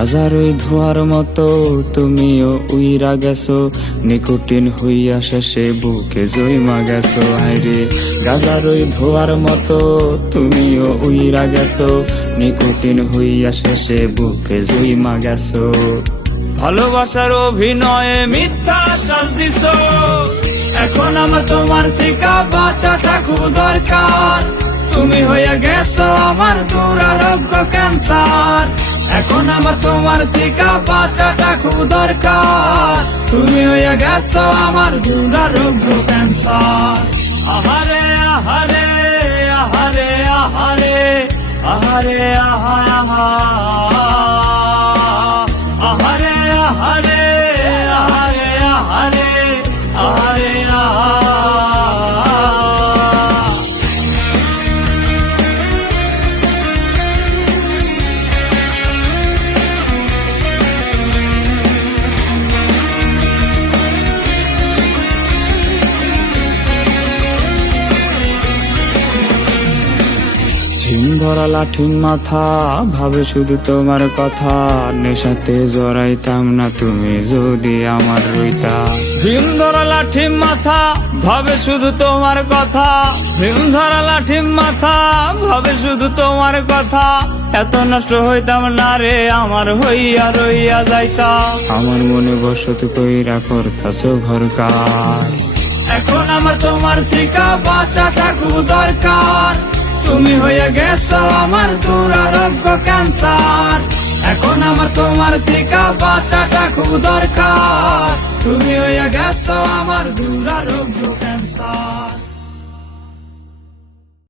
গাজার ওই ধোয়ার মতো তুমিও উইরা গেছো, নিকোটিন হইয়া শেষে বুকে জইমা গেছো। হায়রে গাজার ওই ধোয়ার মতো তুমিও উইরা গেছো, নিকোটিন হইয়া শেষে বুকে জইমা গেছো। ভালোবাসার অভিনয়ে মিথ্যা আশ্বাস দিছো, এখন আমার তোমার থেকে বাঁচাটা খুব দরকার। তুমি হইয়া গেছো আমার দুরারোগ্য ক্যান্সার, এখন আমার তোমার থেকে বাঁচাটা খুব দরকার। তুমি হইয়া গেছো আমার দুরারোগ্য ক্যান্সার। আহারে আহারে আহারে আহারে আহারে আহা আহারে আহারে আহারে আহারে আহারে আহা। ঝিম ধরা লাঠির মাথা ভাবে শুধু তোমার কথা, নেশাতে জড়াইতাম না তুমি যদি আমার রইতা। ঝিম ধরা লাঠির মাথা ভাবে শুধু তোমার কথা, ঝিম ধরা লাঠির মাথা ভাবে শুধু তোমার কথা। এত নষ্ট হইতাম না রে আমার হইয়া রইয়া যাইতা। আমার মনে বসত কইরা করতাছ ঘরকার, এখন আমার তোমার থেকে বাঁচাটা খুব দরকার। তুমি হইয়া গেছো আমার দুরারোগ্য ক্যান্সার, এখন আমার তোমার থেকে বাঁচাটা খুব দরকার। তুমি হইয়া গেছো আমার দুরারোগ্য ক্যান্সার।